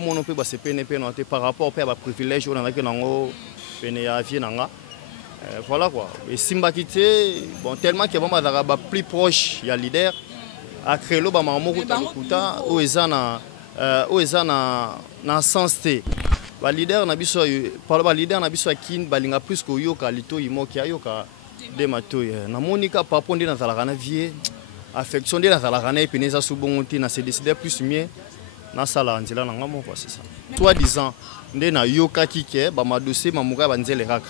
mon peu c'est peine par rapport au privilège on a que nango peine ya vie nanga. Voilà quoi. Et Simba quitté, bon tellement que bon bazaka plus proche il y a leader a créé le ba mamo kuta o ezana na sens te. Ba leader na biso par ba leader na biso kin balinga plus ko yoka lito imoki ayoka de matoy na monika papo ndi na zalaka na vie affection ndi na zalaka na epineza subongo na se décider plus mieux na sala nzela na ngamo quoi c'est ça. Toi disant ndi na yoka kike ba madossier mamuka banzele kaka.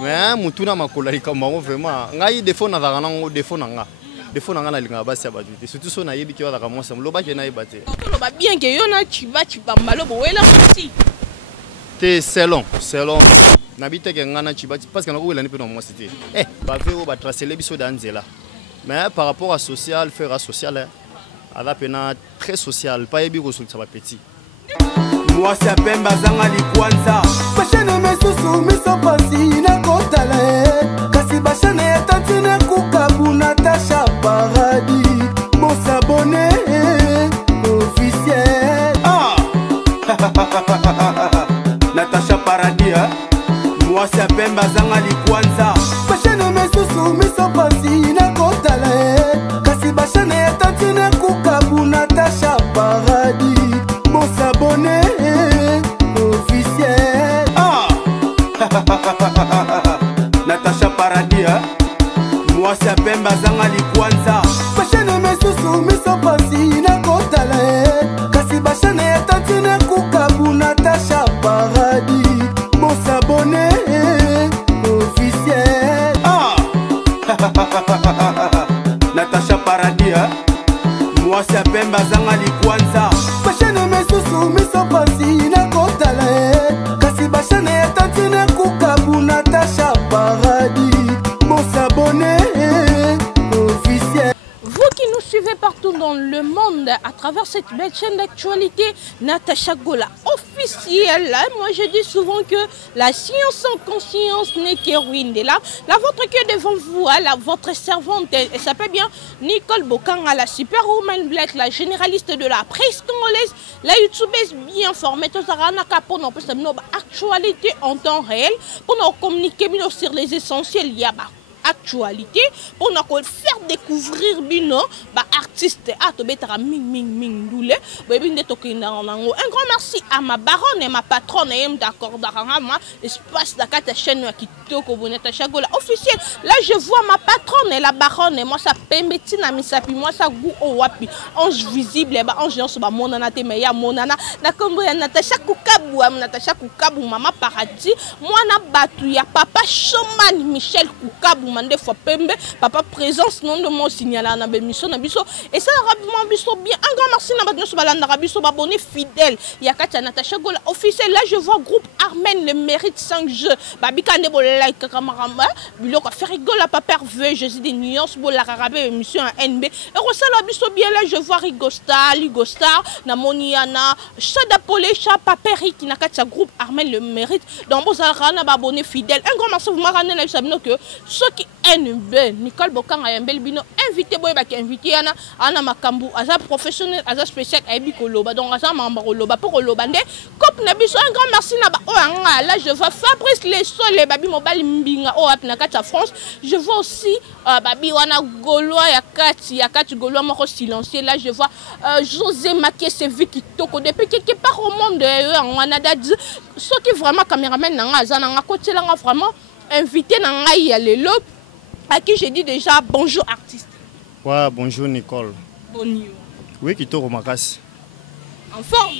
Mais mutuna makola likambo vraiment ngai défaut na zalaka nango défaut nanga. Défaut nanga na linga basi abatu surtout so na yebi ki wala ka mwasa loba ke na yebate. To loba bien ke yo na chiba mbalo bo wela kuti. Selon n'habite que ngana chiba parce que na ko la ni pe no moi c'était ba veo ba tracer les biso danzela mais par rapport à social faire social ala pena très social pas yebi ko ça va petit moi c'est pemba zanga li kwanza bashane mesusu miso pasi na kotala kasi bashane tatine kukabu Natasha Paradis mon s'abonner officiel Natasha Paradis, moi c'est Pemba Zanga li kwanza. Bashane mesusu miso pasi na kotala kasi bashane tatine kukabu Natasha Paradis mon s'abonner officiel. Natasha Paradis, moi c'est Pemba Zanga li kwanza. Bashane mesusu miso pasi na kotala kasi bashane tatine kukabu Natasha Paradis mon s'abonner officiel. Natasha Paradis, moi c'est Pemba Zanga li kwanza. Bashane mesusu miso pasi na kotala kasi bashane tatine kukabu Natasha Paradis mon s'abonner officiel. Vous qui nous suivez partout dans le monde à travers cette belle chaîne d'actualité, Natasha Gola officielle. Moi je dis souvent que la science sans conscience n'est qu'héroïne. Et là, la vôtre qui est devant vous, votre servante, elle s'appelle bien Nicole Bokanga, la superwoman black, la généraliste de la presse congolaise, la youtubeuse bien formée, tout ça pour nous actualité en temps réel, pour nous communiquer sur les essentiels. Actualité pour nous faire découvrir bino ba artiste atobetara ming doule bebinde tokenda nango. Un grand merci à ma baronne et ma patronne et d'accord darama espace da kata chaîne ya kitoko Natasha Gola officiel. Là je vois ma patronne et la baronne et moi ça pembeti na misapi moi ça goût au wapi ange visible ba ange so ba monana te me ya monana na kombo ya Natasha Kukabu mama Paradis moi na batu ya papa Showman Michel Kukabu mande fois pembe papa présence non de mon signal na bémission na biso et ça rapidement biso bien. Un grand merci na batno so balanda biso ba abonné fidèle ya katia Natasha Gola officiel. Là je vois groupe Armen le mérite 5 jeux babika ne bo like kamaramba biloko faire rigoler pas pervers Jésus des nuances bo la rabé émission à NB et resala biso bien. Là je vois Ligostar na moniana Chada Polé cha paperi qui na katia groupe Armen le mérite donc bo za na ba abonné fidèle. Un grand merci vous marane na sabino que ceux qui Nicole Bokanga Yambel Bino invité boy ba invité ana makambu aza professionnel aza spécial aibi koloba donc aza mamba koloba pour koloba nde cop na biso. Un grand merci na ba oanga. Là je vois Fabrice les Sol babi mobile mbinga o apna kata France. Je vois aussi babi wana Goloa ya kati Goloa moko silencieux. Là je vois José Maké c'est Vicky Toko depuis quelque part au monde wana dadi ceux qui vraiment caméraman nanga aza nanga côté là vraiment invité nanga ya lelo à qui j'ai dit déjà bonjour artiste. Ouais, bonjour Nicole. Bonjour. Oui, qui tourne Makas. En forme.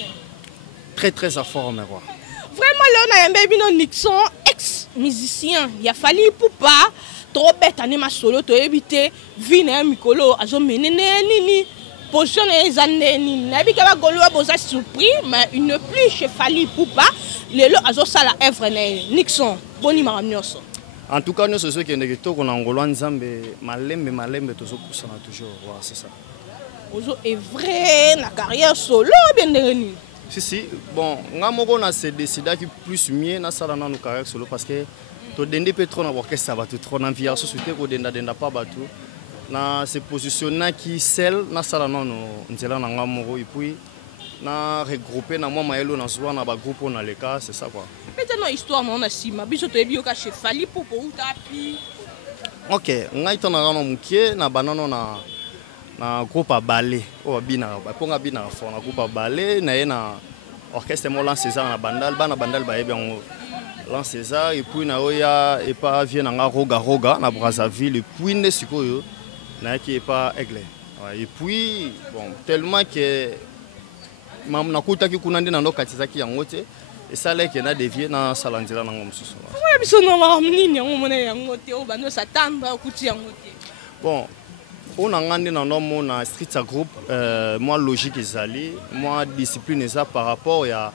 Très en forme quoi. Vraiment là on a un bébé Nixon ex-musicien. Il a fallu pour pas trop bête anima solo to éviter vine mikolo azo menene nini position les années nini. Na bi ka golo boza surpris mais une plus chez Fali Poupa lelo azo sala œuvre Nixon. Boni maramnyoso. En tout cas, nous sommes ceux qui sont en Angola, Nzambe, malembe, toujours. C'est ça. Ozo est vrai, la carrière solo, bien devenu. Si, bon, on a décidé que plus mieux dans sa carrière solo parce que tu as des trop dans l'orchestre, ça va te trop dans la vie, la société, tu n'as pas battu. Na se positionner qui celle na sala non nzela na ngamoro et puis na regrouper na moi maelo na soir na ba groupe on a les cas, c'est ça quoi. Peut-être une histoire non na sima biso to ebi ka chez Fali pour utapi. OK, ngai tona na mukie na banano na groupe à ballet o bina ba ponga bina fo na groupe à ballet na orchestre Molan César na bandal ba ebi on Lan César et puis na oya et pas vient na roga na Brazzaville et puis ne sikoyo na qui est pas aigle. Et puis bon tellement que mam nakuta ki kuna ndina ndo katizaki yango te et ça là qui na dévié na salandila na ngomsusu. Ouais biso no ma nini yango mona yango te o bando s'attendre kuti yango te. Bon on a ngandi na nomo na street group moi logique ezali moi discipline ça par rapport ya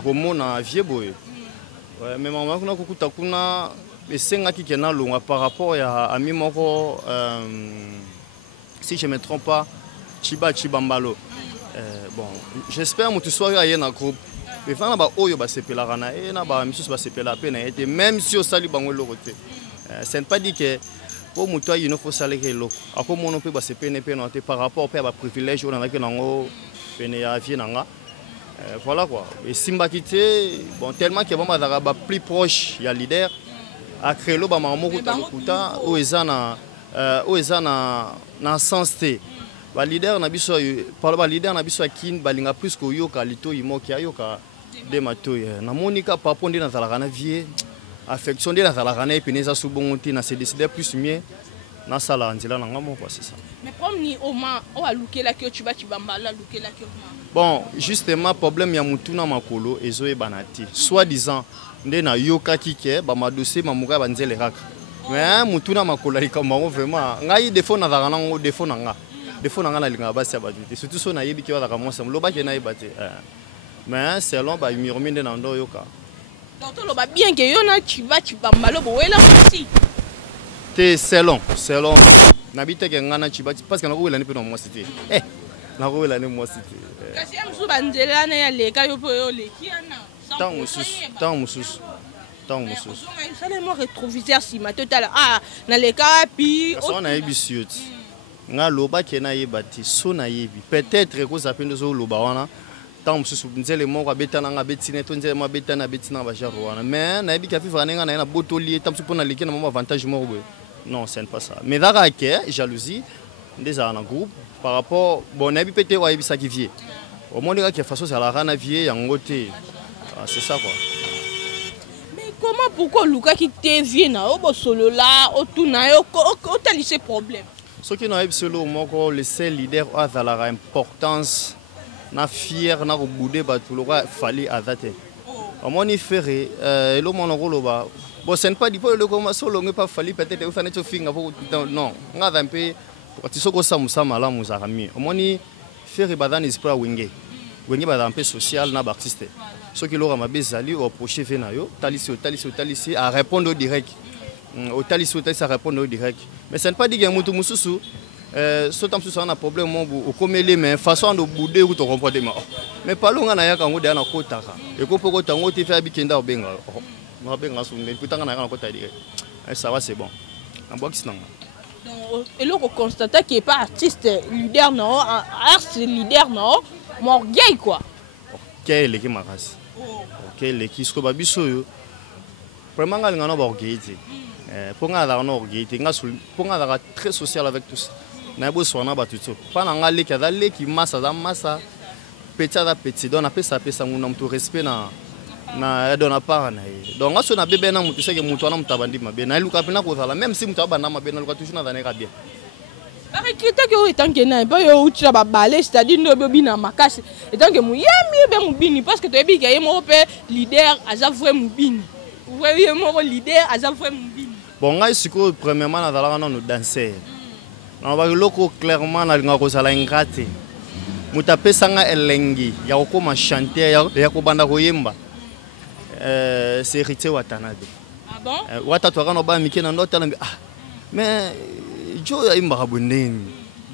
komona vieux boy. Ouais, mais maman kuna kukuta kuna esenga ki kena longa par rapport ya ami moko si je me trompe pas Chibambalo. Bon, j'espère que tu sois à un groupe. Mais quand on a oyo ba sepela rana et na ba misus ba sepela pe na été même si au sali bango lo côté. C'est pas dit que pour muto il faut saler que lo. Ako mono pe ba sepene pe noté par rapport pe ba privilège on a que nango pene ya vie nanga. Voilà quoi. Et Simba quitté, bon tellement que bon ba plus proche il y a leader a créé lo ba mamo ko takuta o ezana na sens te. Ba leader na biso par ba leader na biso kin balinga plus ko yoka lito imoki ayoka de matoy na monika papo ndi na zalaka na vie affection ndi na zalaka na epineza subongoti na se décider plus mieux na sala nzela na ngamo quoi c'est ça. Mais comme ni oma o alukela ki otuba Chibambala alukela ki oma. Bon, justement problème ya mutuna makolo ezo e banati. Soit disant nde na yoka kike ba madossier mamuka banzele raka. Mais mutuna makolo likambo vraiment ngai défaut na zalaka nango défaut na nga. Défaut na nga na linga basi ya bajuti. Surtout so na yebi ki wa kama sa loba ke na yebate. Mais selon ba mirominde na ndo yoka. Donc to loba bien que yo na Chibambala bo wela aussi. Te selon nabite ke ngana chiba parce que na ko wela ni pe no mo cité. Na ko wela ni mo cité. Kasi amsu banzela na ya leka yo po yo leki ana. Tant musus. Ça les mo rétroviseur si ma total na leka pi on a ebisiot. Nga loba ke na yebati so na yebi. Peut-être ko zapendo zo loba wana. Tant musus nzele mo ko betana nga betine to nzele mo betana betina ba jaro wana. Mais na yebi ka vivre na botoli tant musus pona leki na mo avantage mo ko. Non, c'est pas ça. Mais là jalousie des en groupe par rapport bon na yebi pété wa yebi ça qui vie. Au moins il y a façon ça la rana vie yangote. C'est ça quoi. Mais comment pourquoi Luka qui te vient na o solo là o tuna yo o tali ce problème. Ce qui n'a solo moko le seul leader a la importance na fier na boudé ba tout le fallait adapter. Au moins il ferait le mon rôle ba. Bon c'est pas dit pas le comment solo n'est pas fallu peut-être il fallait finga non. On a un peu pour tu soko samusa mala muzarami. Au moins faire badan esprit wenge badan un peu social na artiste ce qui l'aura mabezali au proche venayo talisi à répondre au direct au talisi à répondre au direct mais ça ne pas dire que mutu mususu sotam susu na problème au komele mais façon de bouder ou to comportement mais palonga na yaka ngode na kotaka et ko poko tango ti fa bikenda obenga no benga sunge putanga na kota direct ça va c'est bon en box nanga. Et là, on constate qu'il n'est pas artiste, leader, non, artiste, leader, non, mais orgueil, quoi. Quel est qui m'a rassé? Quel est qui se bat biso? Vraiment, on a un orgueil. Pour nga un orgueil, pour nga très social avec tous. Na bo so na ba tuto. Pas na ngale kadale ki massa za massa. Petit don apesa nguna mtu respect na dona part na ye donc aso na bebe na mutu seke mutu na mutabandi mabe na luka pena ko sala même si mutu abanda mabe na luka toujours na zaneka bien ba recruter que etant que na ba yo uti ba balé c'est-à-dire no bebi na makasi etant que mu yemi be mu bini parce que to ebi gaye mo pe leader aza vrai mu bini vrai mo leader aza vrai mu bini bon ngai siko premièrement na zala na no danser na ba loko clairement na linga ko sala ngate mutu apesa nga elengi ya ko ma chanter ya ko banda ko yemba c'est hérité Watanabe. Ah bon? Watatu no ba miki na ndota mais jo ya imba bonne.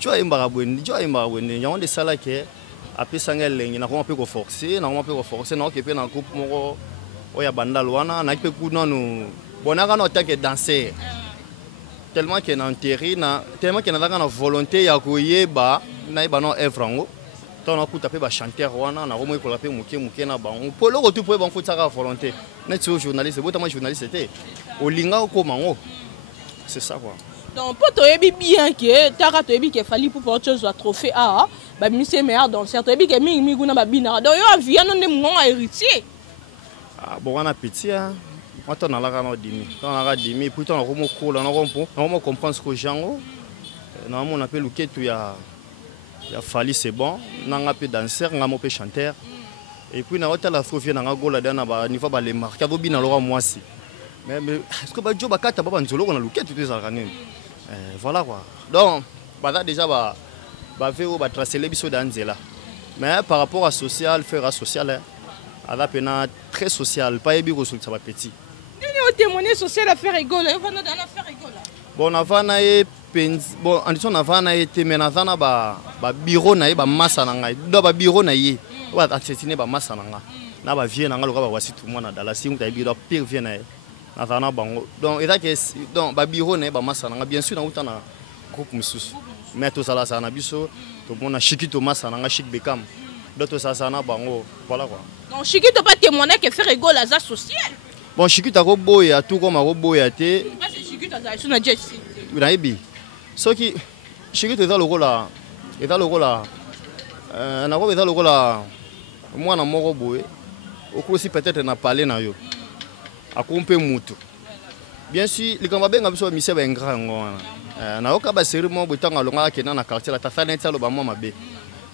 Jo ya imba bonne. Ya de sala ke apesa nga lengi na ko pe ko forcer, na ko pe na groupe moko oya banda lwana na pe ku no bonaka no take danser. Tellement que na enterré na tellement que na volonté ya ko yeba na iba no evrango. tant on a pas chanteur wana na romo ko la pe muke na bango pour le retour pour bon faut ça volonté net sur journaliste bon moi journaliste c'était au linga ko mango c'est ça quoi. Donc pour toi bien que tara to ebi que fali pour porter un trophée a ba ministre meilleur danseur to ebi que mi guna ba bina donc yo vient non de mon héritier. Ah bon on a petit hein. Moi on a la kana dimi. On a la dimi puis on romo ko la on comprendre ce que jango. Normalement on appelle le ketu ya fali c'est bon, on a peu danseur, on a peu chanteur. Et puis na hôtel la trophée na gola dana ba niveau ba les marques. Abo bina lora moi si. Mais est-ce que ba jo ba kata ba nzolo na le ketu des arcanes. Voilà quoi. Donc, bah déjà bah faire bah tracer les biseaux d'Anzela. Mais par rapport à social, faire social, à la peine très social, pas ébi ressources ça va petit. Ni témoigner social à faire rigole, on va dans faire rigole. Bon, on a bon, en disant on a été mais on a bah bureau na ba massa na ngai. Do ba bureau na yi. Wa assassiner ba massa na nga. Na ba vie na nga loka ba wasi tout le monde dans la sim ta bureau pire vie na. Donc, il y a des bureaux, bien sûr, dans un groupe, mais tout ça, ça a biso, tout le monde a Chiki Thomas, ça a Chik Bekam. D'autres, ça a bango. Voilà quoi. Donc, Chiki, tu pas témoigné que faire rigole à ça social. Bon, Chiki, tu as robot et tout comme un robot et té. Chiki, tu as sur la jet. Oui, là, il ce qui Chiki, tu as le rôle là. Et dans le rôle là. On a le rôle là. Moi, dans mon robot, au cours aussi peut-être on a parlé na yo. A compter mutu. Bien sûr, les gamabeng a besoin de mise en grand. Na oka ba série mo butanga longa ke na quartier la tafana etsalo ba mo mabe.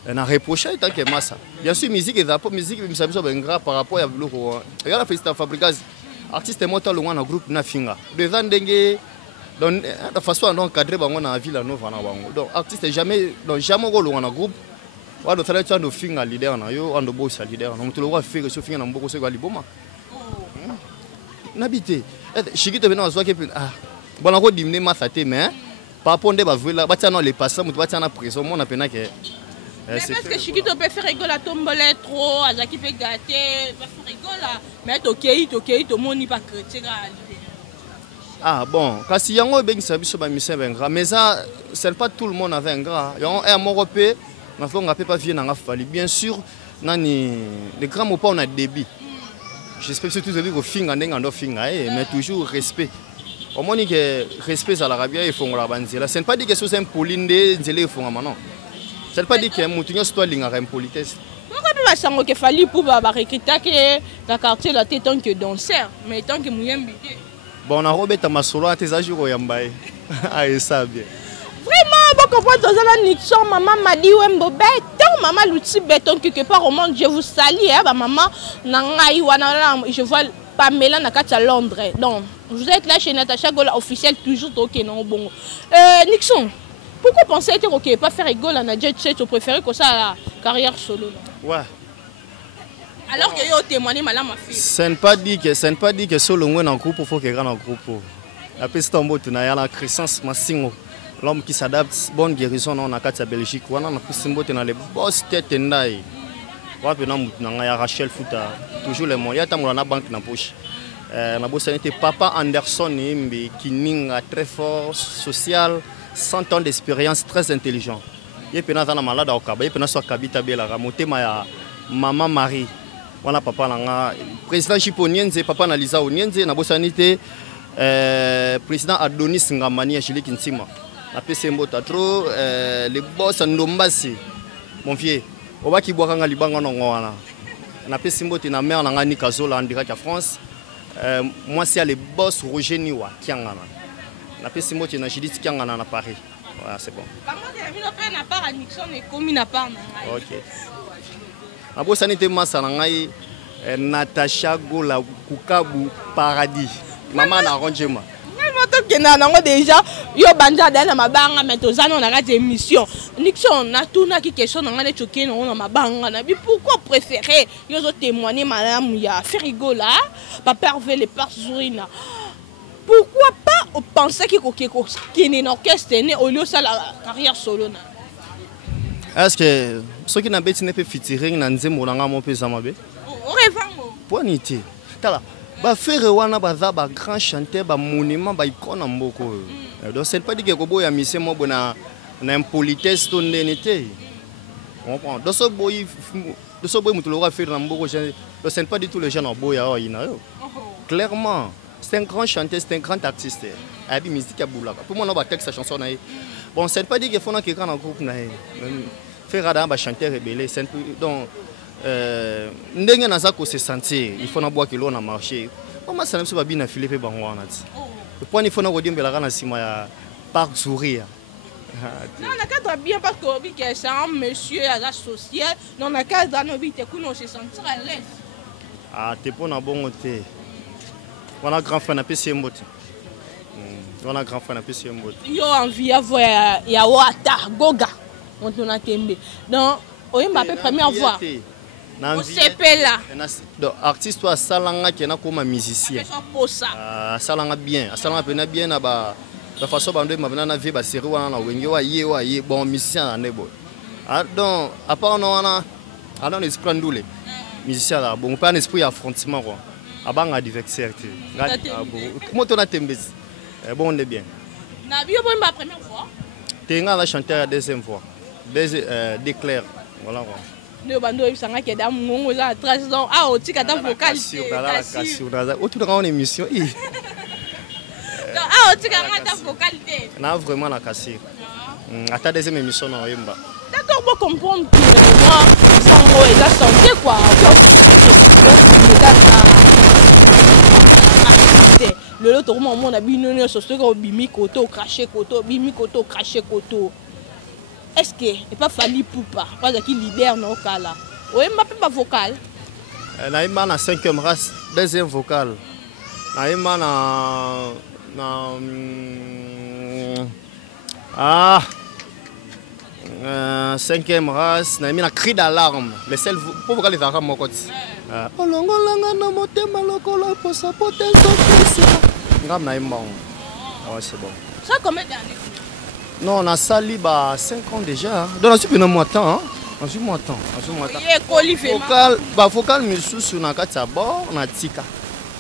Na reprocher tant que massa. Bien sûr, musique et rapport musique mise en grand par rapport à bloko. Il y a la festa fabricage artiste moto longa na groupe na finga. Des andenge donc de façon donc cadrer bango na ville nova na bango. Donc artiste jamais go longa na groupe. Wa do tala tando finga leader na yo ando boss leader. Na mutulo wa faire so finga na mboko se kwa liboma. N'habité. Chiki te venant à soi qui ah bon encore diminuer ma santé mais par rapport à bah là bah les passants tu vas tiens en prison mon appena que parce que Chiki te peut faire rigoler tomber trop à qui peut gâter va faire rigoler mais OK tout monde n'y pas chrétien. Ah bon quand si yango ben ça biso ba mission ben grand mais ça c'est pas tout le monde avec un grand yango un européen na faut ngape pas vie na fali bien sûr nani les grands mots pas on a débit. J'espère surtout que vous finissez mais toujours respect. Au moins que respect à l'Arabie et font la banzela. Ce n'est pas dit que c'est un polindé zélé font maintenant. Ce n'est pas dit que moutonnier soit linga impolitesse. Pourquoi pas ça que fallait pour ba recruter que la quartier la tête tant que danseur mais tant que moyen bidé. Bon on a robé ta masolo à tes jours yambaye. Ah et ça bien. Vraiment, vous comprenez, dans la Nixon, maman m'a dit, ouais, bobé, tant maman l'outil béton quelque part au monde, je vous salue, hein, maman, je vois Pamela Nakata à Londres. Donc, vous êtes là chez Natacha Gola officiel, toujours ok, non, bon. Nixon, pourquoi pensez que ok, pas faire rigole à Nadja, tu sais, tu préfères que ça à la carrière solo? Ouais. Alors que vous témoignez, madame, ma fille. Ce n'est pas dit que solo on est en groupe, il faut qu'il y ait un groupe. Après, c'est un mot, tu as la crescence, massingo. L'homme qui s'adapte, bonne guérison on a qu'à Belgique. On a les boss tête ndai. On a Rachel Fouta, toujours les moyens. Il y a une banque dans la poche. On a Papa Anderson qui est très fort, social, 100 ans d'expérience, très intelligent. Il y a un malade au Kaba, il y a un Kabita Bela, Maman Marie. On a papa président Chiponien, papa Nalisa Onienze, on a président Adonis Ngamani à Chili Kinsima. Après c'est trop les boss Ndombasi mon vieux on va qui boire libanga nongwana na pe simbote na mère na ngani kazola en direct à France moi c'est les boss Roger Niwa kiangana na pe simbote na Judith kiangana na Paris voilà c'est bon comment de na part à Nixon et comme na part na OK abo sanité massa na ngai Natacha Gola Kukabu Paradis maman na ronjema déjà yo banja dans ma banga mais tous on a raté émission Nixon na tout na qui question on a choqué on ma banga na bi pourquoi préférer yo témoigner madame ya faire rigoler pas perver les parts zourina pourquoi pas penser qui n'est orchestre né au lieu ça la carrière solo na est-ce que ce qui n'a pas été fait featuring na nzembo na ngamo pesa mabe au revango poinité tala ba faire wana baza ba grand chanteur ba monument ba icône mboko donc c'est pas dit que kobo ya mission mo bona na impolitesse to ndenité On comprend. Dans ce boy, ce n'est pas du tout le jeune en boy. Clairement, c'est un grand chanteur, c'est un grand artiste. Pour moi, on a texte sa chanson. Bon, ce n'est pas dit qu'il faut quelqu'un dans le groupe. Faire un chanteur rebelle. Donc, se sentir, il faut boire que l'on a marché. Comment ça ne se pas bien Philippe Bangoana? Le point, il faut nous dire que la parc sourire. Non, on a cadre bien parce que c'est un monsieur associé. Non, on a cadre dans nos vies, on se sentir à l'aise. Ah, t'es pas un bon côté. On a grand frère n'a pas si mot. On a grand frère n'a pas si mot. Yo envie à voir ya wata goga. On tourne à Tembe. Donc, on m'a fait première fois. On s'appelle là. Donc, artiste toi salanga qui est comme un musicien. Ah, salanga bien. Salanga bien là-bas. La façon dont on a vu la série, on a vu bon musicien. Donc, à part on a un esprit de musicien là, bon, pas un esprit d'affrontement quoi. Abang adversaire. Comment on a Tembe? Bon, on est bien. Na bio pour ma première fois. Tu as chanté la deuxième fois. Déclare. Voilà quoi. Ne bando ibisanga ke da mungu za 13 ans. Ah, oti kata vocal. Autour de la émission. Ah, oti kata vocalité. Na vraiment la casser. À ta deuxième émission na Yemba. D'accord, pour comprendre que moi, sans et la santé quoi. Le lot tourment mon abi non sur ce que bimi koto cracher koto bimi koto cracher koto. Est-ce que et pas Fali Poupa pas qui leader non kala. Oui, m'a pas vocal. Naïma na 5e race, deuxième vocal. Naïma na 5e race, naïma na cri d'alarme. Le seul pour vocal les arabes mon côté. Olongolanga na motema lokola posa potence office. Ngam naïma. Ah ouais, c'est bon. Ça combien d'années? Non, on a sali 5 ans déjà. Donc, on a su pendant moi temps. On a su moi temps. Vocal, vocal, mais sous na kata bord, on a tika.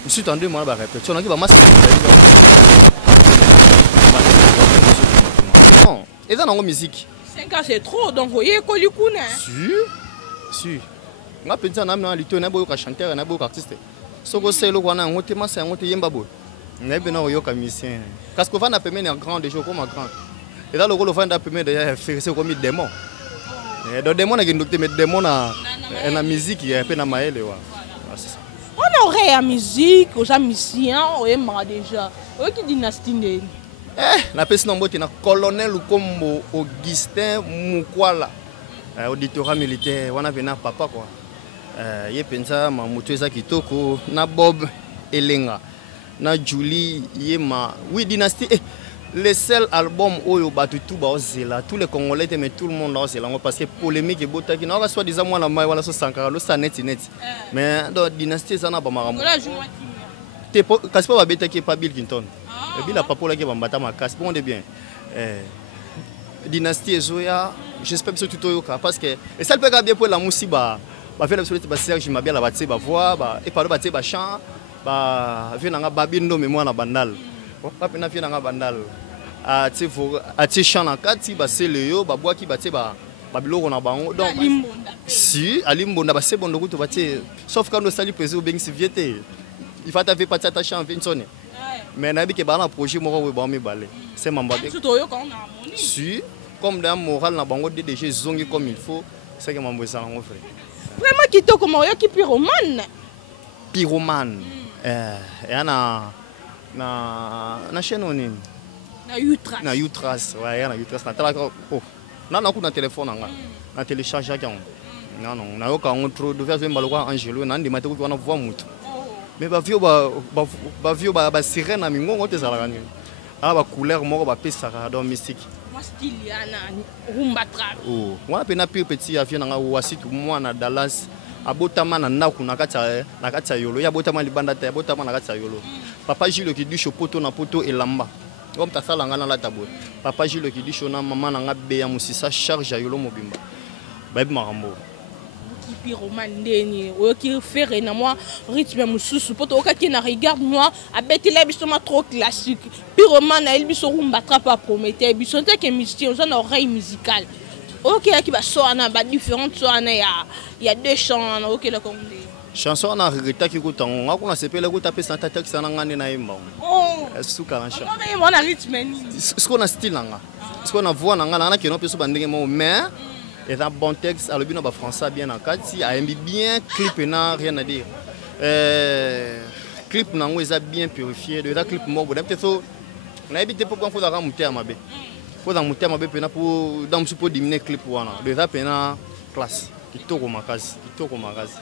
Je suis en 2 mois de répétition. On a qui va masser. Non, et ça dans la musique. 5 ans c'est trop, donc vous voyez Kolikune. Si. On a pensé à un lutteur, on a beaucoup de chanteurs, on a beaucoup d'artistes. Ce que c'est le qu'on a, on a tellement c'est un autre yembabo. On a bien un musicien. Parce qu'on va n'a pas mis un grand déjà comme un grand. Et là, le rôle de premier de faire c'est comme des démons. Des démons, il y a des démons dans la musique, il y a un peu de maël. On aurait la musique, aux musiciens, on aimera déjà. On qui dynastie. La personne est un colonel comme Augustin Mukwala, auditorat militaire, on a venu papa quoi. Il y a pensa ma moto Kitoko, na Bob Elenga, na Julie Yema, oui dynastie. Le seul album où il y a tous les Congolais mais tout le monde là parce que polémique et bota qui n'a soit disant moi la maille voilà 140 ça net mais dans dynastie ça n'a pas marrant t'es casse pas bête qui est pas Bill Clinton et puis la papa là qui va battre ma casse bon de bien dynastie Zoya j'espère que tout au cas parce que et ça le peut bien pour la musiba va faire absolument ba Serge Mabia la battre ba voix ba et par battre ba chant ba venanga babindo mais moi na bandal pas pena vient na bandal ati chant na kati ba seleyo ba bois qui ba biloko na bango donc si alimbonda ba se bondo kuto ba sauf quand on sali président au bengsi viete il faut t'avoir pas ta chant vinsone mais na bi ke ba na projet moko we ba mi balé c'est mamba si comme dans moral na bango DG zongi comme il faut c'est que mambo ça en frère vraiment kito comment yo ki pyromane et na chaîne on na Utras ouais na Utras na tala ko na ku na téléphone na télécharger ka non na yo ka on trop de faire maloko Angelo na ndima te ku na voix mutu mais ba vieux ba sirène na mingongo te sala kani ba couleur moko ba pesa dans mystique moi style yana rumba trap moi pe na petit avion na wasi tout moi na Dallas abotama na naku na kata yolo ya botama libanda ta botama na kata yolo papa Gilles qui dit chopoto na poto elamba comme ta sala ngana la tabo papa Gilles qui dit chona maman na ngabe ya musisa charge yolo mobimba ba marambo qui pyromane ndeni o qui faire na moi rythme mususu poto o ka na regarde moi abetela biso ma trop classique pyromane na elbiso rumba trap a prometteur biso te que musicien on a oreille musicale Ok, qui va sonner, différentes sonner, il y a deux chants, ok, le Congolais. Chanson on a regretté qui goûte on a s'appelle goûte taper sans tête ça n'engane na imba. Oh. Est-ce que rancha. On a rythme. Ce qu'on a style nanga. Ce qu'on a voix nanga na qui non peut se bandé mais et un bon texte à l'obino ba français bien en kati a aimé bien clip n'a rien à dire. Clip nango est bien purifié de la clip mo peut être on a habité pour faut dans monter à mabe. Faut dans monter à mabe pena pour dans pour diminuer clip wana. De ça pena classe. Kitoko makazi, kitoko makazi.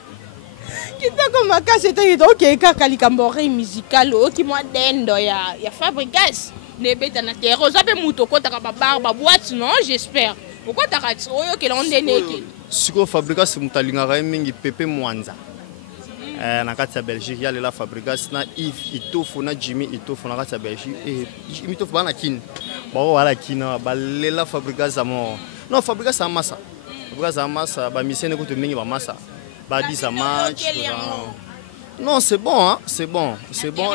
Kitoko makazi c'était donc kaka likamboré musical qui moi dendo ya Fabrigas. Ne beta na terre zape muto ko taka ba barba boîte non j'espère. Pourquoi t'as raté oyo ke londe neke? Siko Fabrigas mutalinga mingi Pepe Mwanza. Na kati ya Belgique ya lela Fabrigas na Yves Itofu na Jimmy Itofu na kati ya Belgique et Jimmy Itofu bana kin. Ba wala kina ba lela Fabrigas amo. Non Fabrigas amasa. Fabrigas amasa ba misene ko to mingi ba masa. Ba di sa match. Non, c'est bon hein, c'est bon, c'est bon.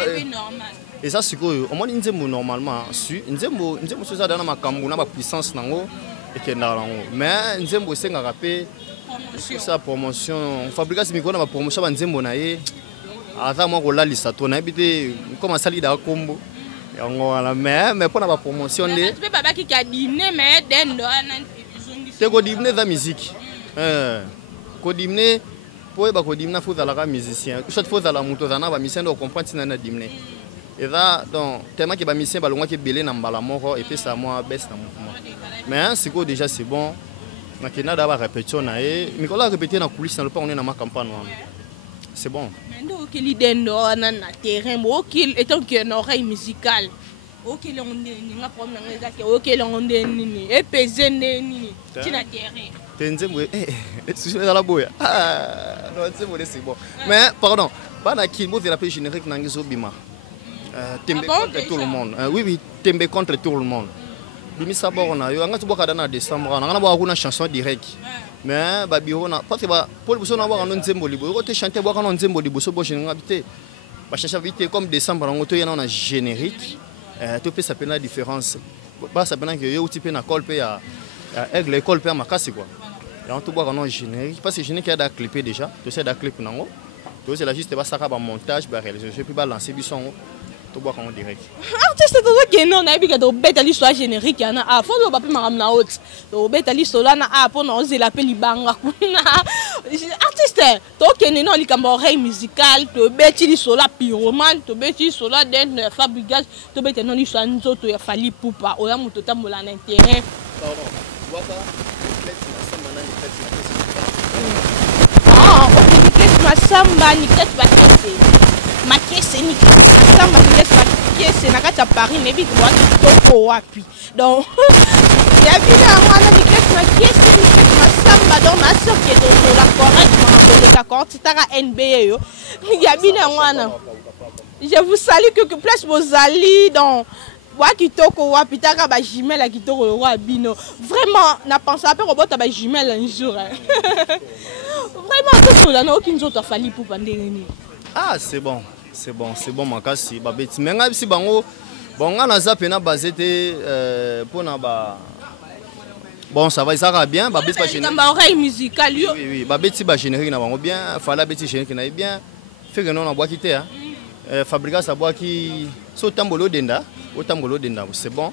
Et ça c'est quoi? Au moins nzembo normalement su nzembo so ça dans makambu na ba puissance nango et que mais nzembo senga rapé sa promotion Fabrigas mikona ba promotion ba nzembo na ye ata mo ko la lisa to na bité comme ça li da kombo yango wala mais pour na ba promotion de tu peux pas qui a dîné mais dendo te ko dîner da musique ko dîner pour ba ko dîner faut la musicien soit faut la moto na ba musicien do comprendre na dîner. Et là, donc, tellement que les musiciens sont belé dans mbala moko et puis ça moi baisse dans mouvement. Mais c'est quoi déjà c'est bon. Na kena d'abord répétition na e. Nicolas répéter dans coulisses dans le pas on est dans ma campagne. C'est bon. Mais donc qu'il dendo na terrain, qu'il étant qu'une oreille musicale. OK on nga problème nga que OK on nini et peser nini. Tu na terrain. Tenzembo tu dans la boya. Ah, non c'est bon. Mais pardon, pas na qui mo la générique na ngizo bima. Tembe contre tout le monde. Oui, tembe contre tout le monde. Bimi saborona, yo anga tuboka dana décembre, on a boka une chanson direct. Mais ba biro na parce que ba pour besoin d'avoir un nzembo libo, ko te chanter boka un nzembo libo so bo je ngabité. Ba chercher vite comme décembre on to yana na générique. To peut s'appeler la différence. Ba ça pendant que yo type na col pe ya aigle école pe makasi quoi. Et on to boka un générique parce que générique a da clipper déjà, to c'est da clip nango. To c'est la juste ba saka ba montage ba réalisation puis ba lancer bisson. Direct. Artiste qui non na bika do beta l'histoire générique yana a faut do papi maram na haute do beta l'histoire na a pour non zela pe libanga kuna artiste to kene non likambo oreille musicale to beti l'histoire pyromane to beti l'histoire den Fabrigas to beta non l'histoire nzoto ya Fally Ipupa oya muto tambola na intérêt pardon waka ok masamba ni peut-être ma caisse ni samba qui na kati ya Paris nebi kwa kitoko wapi donc ya bila mwana ni caisse ma samba donc na sûr que donc la correctement de la carte tara NBA yo ya bila mwana je vous salue que place bozali donc wa kitoko wapi tara ba jumelle la kitoko wa bino vraiment na penser après robot ba jumelle un jour vraiment tout là na aucune autre Fally Ipupa ndeni. Ah c'est bon. C'est bon makasi babeti menga si bango bonga na za pena bazete pour na ba bon ça va ça va bien babeti pas générique na oreille musicale oui babeti ba générique na bango bien fala beti générique na bien fait que non na bois quitter hein Fabrigas a bois qui so tambolo denda c'est bon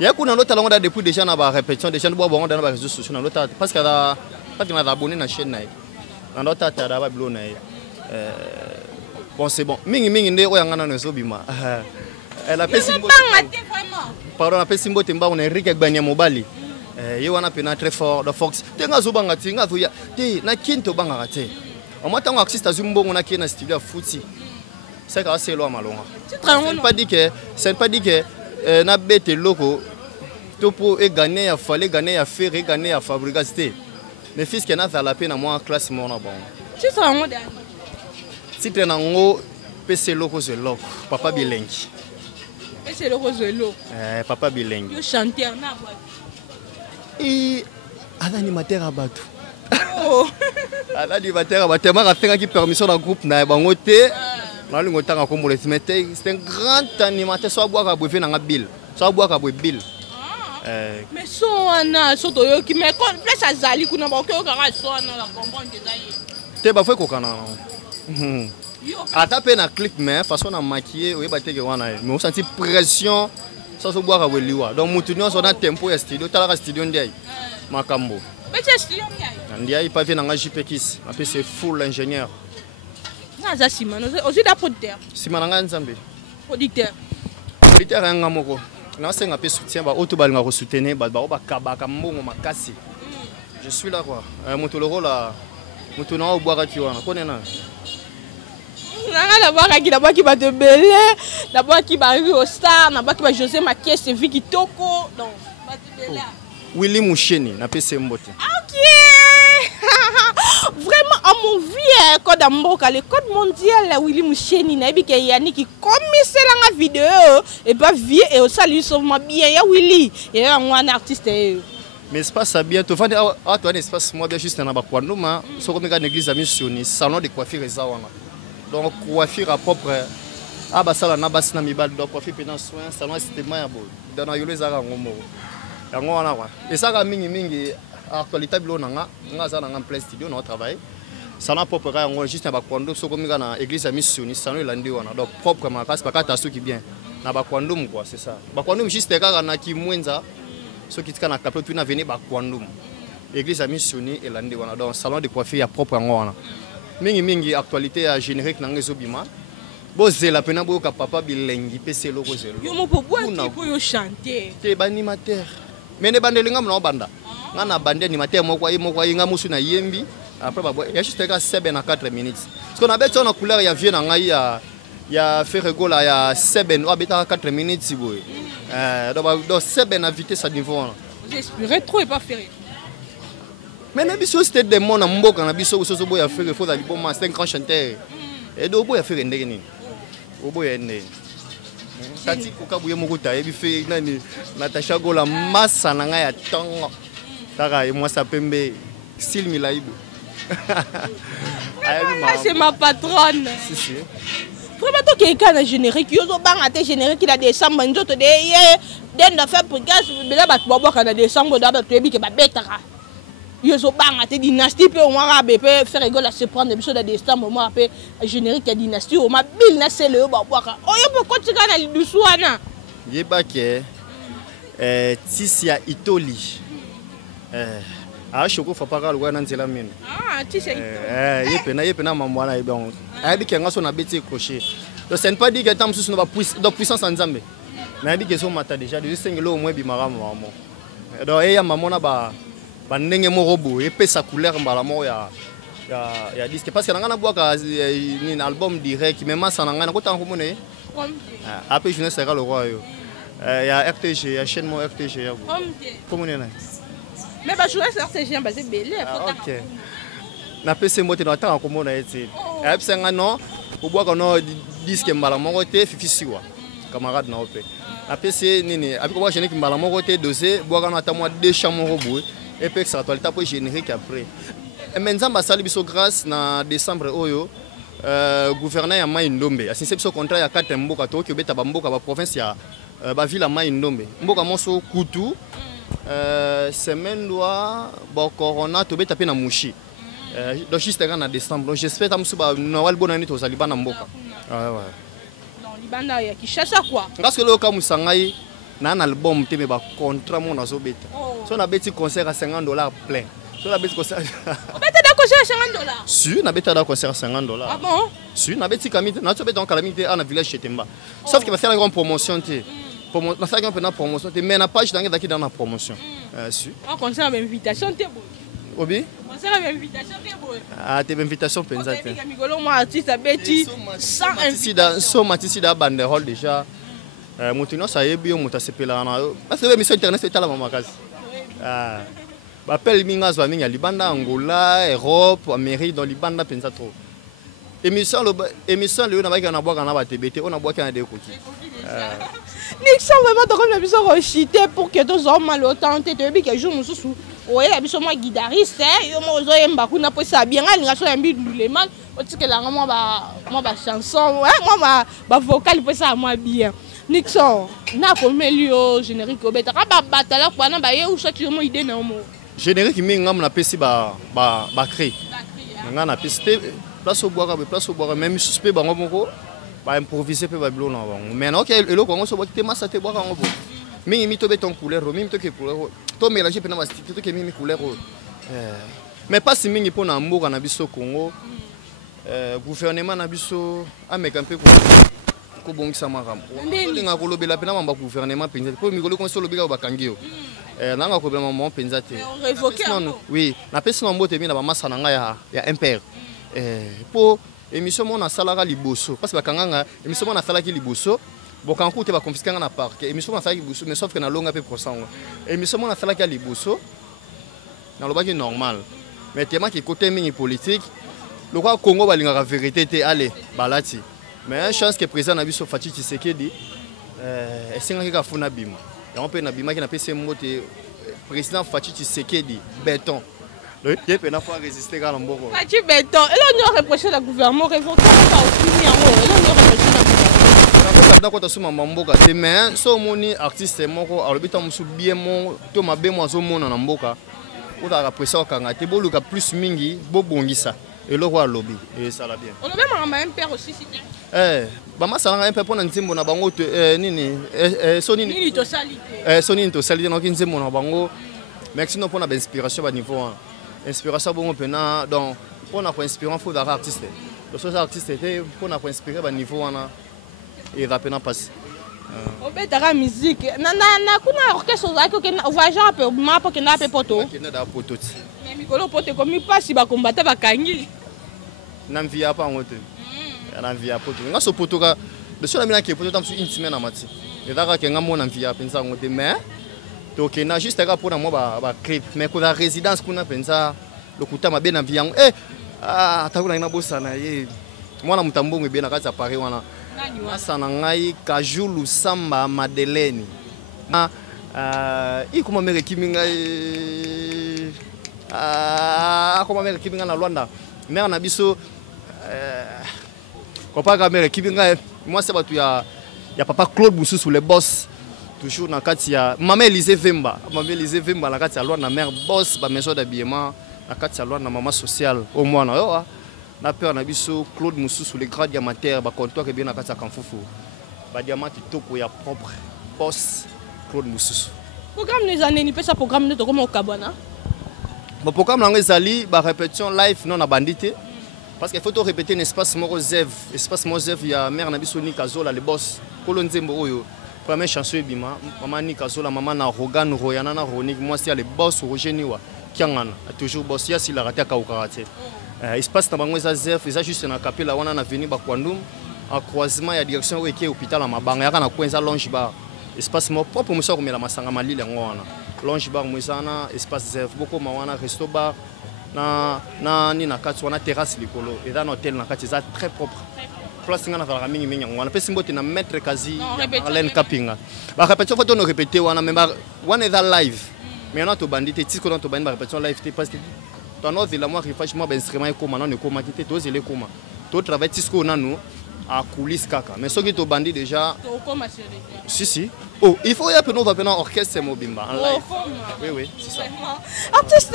il y a kuna l'autre là depuis déjà na ba répétition déjà bois bon dans ba réseaux sociaux na l'autre parce que là pas que na abonné na chaîne na l'autre ta da ba blo na bon c'est bon mingi nde oyanga na zobima elle a pesi mbote pardon a pesi mbote mba on Enrique Gbanya mobali ye wana pena très fort de Fox tenga zobanga tinga zo ya te na kinto banga te on m'a tango artiste azumbongo na kina studio futi c'est ka c'est lo malonga c'est pas dit que na bete loko to pour gagner ya fallait gagner ya faire gagner ya Fabrigas te mais fils que na za la pena moi classe mon bon tu seras en mode si tu es en PC loco c'est loco papa bilingue PC loco c'est loco papa bilingue yo chanteur na boîte et animateur à bateau oh animateur à bateau ma fait qui permission dans groupe na bango te na lingo tanga ko c'est un grand animateur so boire ka boire na bill so boire ka boire bill Mais so wana so to yo ki mais quand place azali kuna ba ko ka so wana la comprendre que ça y est. Te ba fait kokana. Ata pe na clip mais façon na maquiller oui ba te ke wana mais on senti pression ça se boire avec liwa. Donc mutunyo so na tempo ya studio tala studio ndai. Makambo. Mais c'est studio ndai. Ndai pas vient na JPKIS. Après c'est full ingénieur. Na za simana aussi da producteur. Simana nga nzambe. Producteur. Producteur nga moko. Na senga pe soutien ba auto balinga ko soutenir ba kabaka mbongo makasi. Je suis là quoi. Motoloro là. Motona o boire ki wana. Konena. Na ba ki d'abord qui va te belé, d'abord qui va Rio Star, d'abord qui va José Makies Vicky Toko. Donc va te belé. Willy Moucheni na pe sembote. OK. Vraiment à mon vieux code amboka le code mondial Willy Moucheni na bi ke Yannick qui commise la vidéo et pas vieux et au salut sauvement bien ya Willy et un artiste. Mais espace bien to vendre à toi un espace moi bien juste na ba kwanduma so comme ga église à missionnaire salon de coiffure eza wana. Donc coiffure à propre ah ba sala na basina mibal donc coiffure pendant soin salon système ya bo dans na yolo za ngomo. Yango wana kwa. Et ça ga mingi actualité bilo nanga za na plein studio na travail. Salon propre ga ngo juste na ba kwando so comme ga na église à missionnaire salon elandi wana. Donc propre ma casse pas kata soki bien. Na ba kwandum quoi c'est ça. Ba kwandum juste ga na ki mwenza ceux qui sont dans la puis na venir ba kwandum église a missionné et lande wana donc salon de coiffure ya propre ngona mingi actualité à générique na ngezobima bozela pena bo ka papa bilengi pese loko zelo yo mo pobo tipo yo chanter te ba animateur mais ne bandelinga mna banda ngana bande animateur moko nga musu na yembi après ba ya juste ka 7 na 4 minutes parce qu'on a besoin na couleur ya vie na ngai ya Ferregola ya 7 ou abeta 4 minutes boy donc 7 na vitesse à niveau. J'espérais trop et pas faire. Mais na biso c'était des mon na mboka na biso so boya faire faut da bon c'est un grand chanteur. Et do boya faire ndenge ni. O boya ndenge. Tati ko ka buye moko ta ebi fe nani Natasha Gola massa na nga ya tongo. Taka moi ça pembe style milaibo. C'est ma patronne. Si si. Vraiment toi quelqu'un na générique yo zo banga te générique il a décembre nzoto de ye den da faire pour gaz bela ba bobo kana décembre da ba toyebi ke ba betaka yo zo banga te dynastie pe on va be pe faire rigole à se prendre biso de décembre moi pe générique ya dynastie o ma bil na sele yo ba boka o yo po kotika na lidusu wana yeba ke Tisia Itoli ah choko fa para lwa na nzela mino Tisia Itoli yepena mambo na ebon ayebi ke ngaso na beti crochet donc c'est pas dit que tam sous no puissance en nzambe na dit que so mata déjà de sengelo au moins bimara maman donc ya maman na ba ndenge moko bo epesa couleur mbala mo ya disque parce que ngana boaka ni album direct même ça ngana ko tan ko mone après je ne sais pas le roi yo ya RTG ya chaîne mo RTG ya bo comment on mais ba jouer RTG basé belé OK na pese mote na tan ko mona eti epsa ngano ko boaka no disque mbala mo te fifisiwa camarade na ope na pese nini abi ko boaka générique mbala mo te dosé boaka no atamwa deux champs robo et puis ça actualité pour générique après et maintenant ba sali biso grâce na décembre oyo gouverneur ya Mai Ndombe asinse biso contrat ya 4 mboka to ki obeta ba mboka ba province ya ba ville ya Mai Ndombe mboka moso kutu semaine doa ba corona to beta pe na mushi donc juste en décembre donc j'espère que musu ba Noël bonne année to zali ba na mboka ouais dans libanda ya Kinshasa quoi parce que le ka musangai na un album te me ba contrat mon azo beta so na beti concert à $50 plein so na beti concert beta da concert à $50 si na beta da concert à $50 ah bon si na beti kamite na to beta en calamité à na village Chetemba sauf que va faire la grande promotion te na faire une promotion te mais na page dans la promotion si un concert d'invitation te bon obi concert d'invitation te bon ah te invitation penza te migolo moi artiste beti sans invitation so matisi da banderole déjà Moutino ça est bien muta sepela na parce que mission internet c'est la mama kazi ba pel minga zo minga libanda Angola Europe Amérique dans libanda penza trop émission le na ba na boka na ba TBT on a boka na de koki Nixon vraiment donc la biso chité pour que tous hommes mal autant te bi que jour mususu oye la biso moi guitariste yo mo zo yemba kuna po ça bien nga so yambi luleman o tikela moi ba chanson moi ba vocal po ça moi bien Nixon na komelio générique obeta ka batala kwana ba ye ou soit mo idée na mo générique mi ngam na pesi ba créer nga na pesi place au boire même suspect bango moko ba improviser pe ba bilo na bango mais OK eloko ngo so ba kite massa te boire ngo bo mingi mi to beton couleur mingi to ke couleur to mélanger pe na ba style to ke mingi couleur mais pas si mingi pona mboka na biso Congo gouvernement na biso ameka mpe ko bongisa makambo linga ko lobela pe na mamba gouvernement penza po mikolo ko so lobela ba kangio nanga ko bela mamba penza te non oui na pesi na mbote mi na ba massa na nga ya impère po émission mona salaka liboso parce que bakanganga émission mona salaki liboso bokanku te ba confisquer na parc émission mona salaki liboso mais sauf que na longa pe procent émission mona salaki liboso na lobaki normal mais tellement que côté mingi politique le roi Congo balinga la vérité te allez balati mais chance que président na biso Fatou Tshisekedi esenga ka funa bima et on peut na bima ki na pese mote président Fatou Tshisekedi béton le yep na fois résister ka mboko Fatou béton et là on a reproché le gouvernement révoquer pas opinion et là on a reproché na ko suma mboka te mais so moni artiste moko alobita musu bien mon to mabe mo zo mona na mboka o da pression kanga te boluka plus mingi bo bongisa et le roi lobby et ça la bien on a même un père aussi cité ba masala un peu pour nzimbo na bango nini soni nini to salite soni to salite no nzimbo na bango merci no pona ba inspiration ba niveau inspiration bongo pena donc pona ko inspirant faut d'art artiste le social artiste était pona ko inspirer ba niveau wana et rapena passe obetaka musique na kuna orchestre zako ke voyageur pe mapa ke na pe poto ke na da poto mais mikolo poto komi pasi ba kombata bakangi na mvia pa ngote na mvia poto nga so poto ka le seul ami na ke poto tam su intime na mati et daka ke nga mona mvia pensa ngote mais to ke na juste ka pona mo ba clip mais ko la résidence kuna pensa lokuta mabe na mvia atakuna ina bosana ye mwana mutambongo be na kati ya Paris wana asana ngai Kajulu Samba Madeleine ikuma mere kiminga akoma mere kiminga na Luanda mère na biso kopaka mere kiminga moi c'est batu ya papa Claude Mususu le boss toujours na kati ya maman Elise Vemba na kati ya Luanda mère boss ba maison d'habillement na kati ya Luanda mama sociale au mwana yo na peur na biso Claude Mususu le grand diamantaire ba comptoir bien na kati ya Kamfufu ba diamant kitoko ya propre boss Claude Mususu programme les années ni peut ça programme de comme au Kabana bon programme langue ezali ba répétition live non na bandité parce qu'il faut to répéter un espace Morozev ya mère na biso ni Kazola le boss Kolonzembo oyo première chanson bima maman ni Kazola maman na Rogan Royana na Ronique moi c'est le boss Roger Niwa kiangana toujours boss ya si la raté ka ukarate espace na bango eza zef eza juste na kapela wana na avenue Bakwandum en croisement ya direction oyo eke hôpital ya Mabanga yaka na coin longe bar espace mo propre musa komela masanga malile yango wana longe bar mwezana espace zef boko mawana resto bar na ni na kati wana terrasse likolo eza na hôtel na kati eza très propre place ngana za mingi mingi wana pesi mbote na maître kazi Alain Kapinga ba répétition faut on répéter wana mais wana eza live mais on a to bandité tisco on to bandit ba répétition live parce que dans la moi refachement ben instrument comme non ne comment quitter tous les comment tout travail tisco nanu à coulisses kaka mais ce qui to bandit déjà si oh il faut y appeler nous va penser orchestre mobimba en live oui c'est ça artiste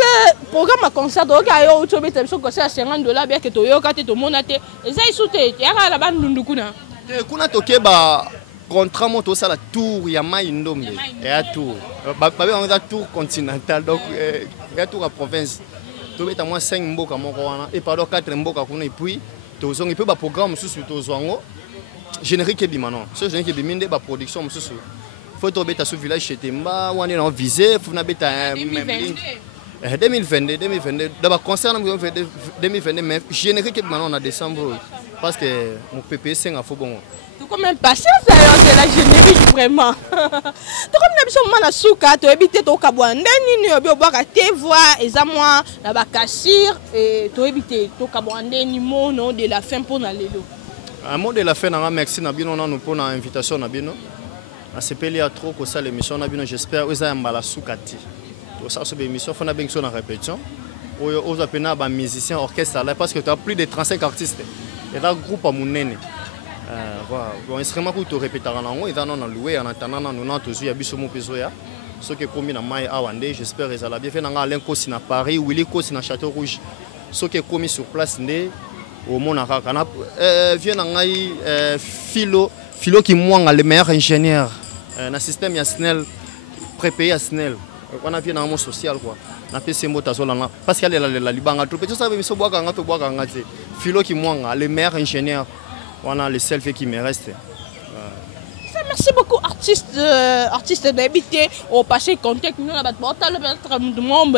programme à concert donc ayo to bete so concert $50 bien que to yo kate to monate eza isute ya ka la bandundu kuna tokeba contrat moto ça la tour ya Maindombe et tour ba on a tour continental donc ya tour à province to beta moi 5 mboka moko wana et pardon 4 mboka kuna et puis tozongi pe ba programme susu tozwango générique bimano ce générique biminde ba production susu faut to beta sous village chez Temba wana na visé faut na beta 2022 d'abord concernant 2022 mais générique bimano en décembre parce que mon PPC a faut bon comme même patience c'est la générique vraiment to comme na biso mana suka to ebité to kabwande nini obi obaka te voix eza moi na ba kassir et to ebité to kabwande ni mono de la fin pour na lelo un mot de la fin na merci na bino na pour na invitation na bino na sepeli a trop ko ça l'émission na bino j'espère oza mbala suka ti to ça c'est émission faut na bien que na répétition oza pena ba musicien orchestre là parce que tu as plus de 35 artistes et là groupe à munene Bon, instrument que tu répètes en anglais, ils en ont loué en attendant, nous avons toujours eu mon pésoya. Ce qui est commis dans Maï Awande, j'espère que ça l'a bien fait dans Alain Kossi à Paris, Willy Kossi à Château Rouge. Ce qui est commis sur place, au Monara. Vient dans Philo qui est le meilleur ingénieur. Dans le système Yasnel, prépayé à Snell. On a vu dans le monde social. On a fait ces mots parce qu'il y a la Liban. Tout ça, Philo qui est le meilleur ingénieur. On a le seul fait qui me reste. Merci beaucoup, artistes d'habiter au passé contact. Nous avons porté le monde.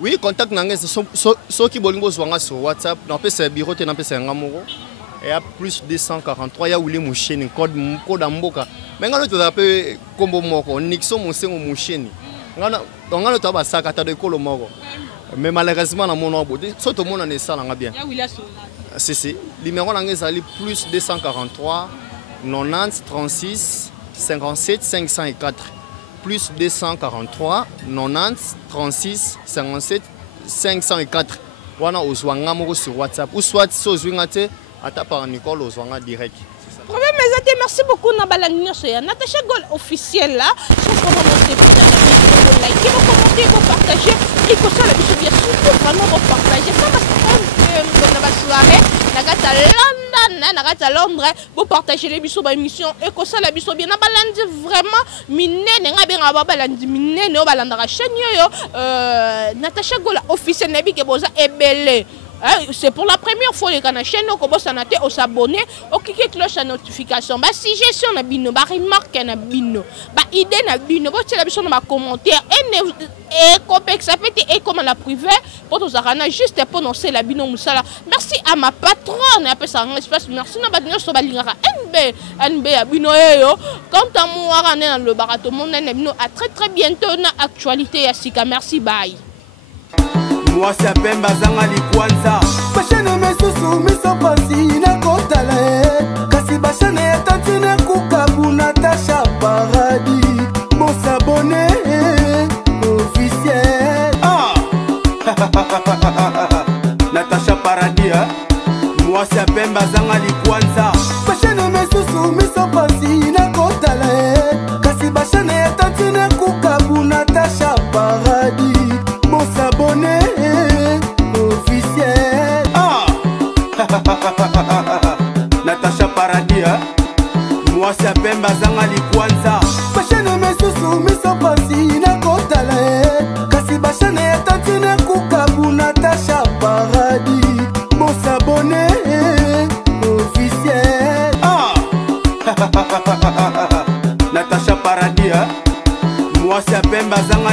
Oui, contact ceux qui veulent sur WhatsApp, on peut se bureau, on peut se ngamouro. Et à plus de 243, il y a Willy Moucheni, code Mboka. Mais quand on appelle Combo Moko, Nixon Moucheni. On a le sac à de Colomoro. Mais malheureusement, dans mon nombre, tout le monde est ça bien. C'est le numéro est plus 243 90 36 57 504 plus 243 90 36 57 504. Wana ozwanga moko sur WhatsApp ou soit so zwingate ata par Nicole ozwanga direct. Problème mes merci beaucoup na balangnyo soya Natacha Gola officiel là likez, vous commentez, vous partagez et que ça la biso bien surtout vraiment vous partagez ça parce que dans la soirée na Londres vous partagez les biso ba émission et que ça la biso bien na balandi vraiment minene nga bien ba balandi minene o balandaka chaîne yo Natacha Gola officiel na bi ke boza ebele. C'est pour la première fois que la chaîne on s'abonner, on clique cloche à notification. Bah suggestion na bino, bah remarque na bino, bah idée na bino, bah la biso na commentaire et complexe ça fait et comme la privé pour nous arranger juste pour nous la bino musala. Merci à ma patronne, appelle ça en espace. Merci na badino so balingara NB à bino yo. Quand à moi dans le barato mon bino à très bientôt na actualité ya sika. Merci bye. Moi c'est Pemba Zangali Kwanza. Bachane mesusu miso pasi na kotala kasi bachane tantine kukabu Natacha Paradis. Mon s'abonner officiel. Natacha Paradis. Moi c'est Pemba Zangali Kwanza. Bachane mesusu miso pasi na kotala kasi bachane tantine kukabu Natacha Paradis. Mon s'abonner officiel. Natacha Paradis. Moi c'est Pemba Zangali Kwanza. Bachane mesusu miso pasi na kotala kasi bachane tantine kukabu Natacha Paradis. Mon s'abonner officiel. Natacha Paradis. Moi c'est Pemba Zangali